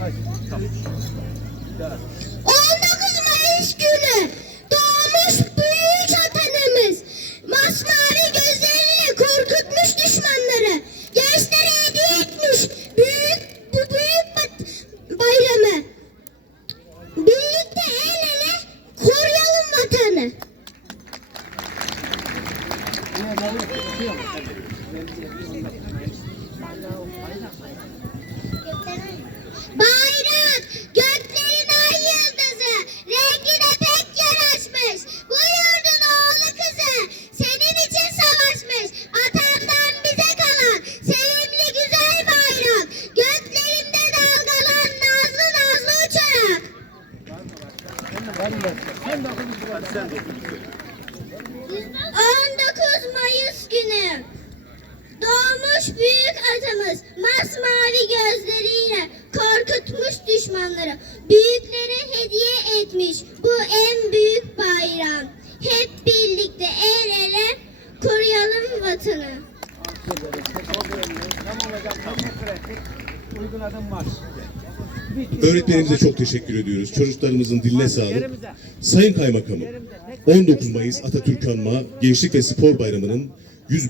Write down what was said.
Mayıs günü doğmuş büyük atanımız. Masmavi gözleriyle korkutmuş düşmanları. Gençlere hediye etmiş büyük bu büyük bayramı. Birlikte el ele koruyalım vatanı. Bayrak, 19 Mayıs günü doğmuş büyük atamız masmavi gözleriyle korkutmuş düşmanları. Büyüklere hediye etmiş bu en büyük bayram. Hep birlikte el ele koruyalım vatanı. Uygun adım var. Öğretmenimize çok teşekkür ediyoruz. Çocuklarımızın diline sağlık. Sayın Kaymakamım, 19 Mayıs Atatürk Anma Gençlik ve Spor Bayramı'nın 105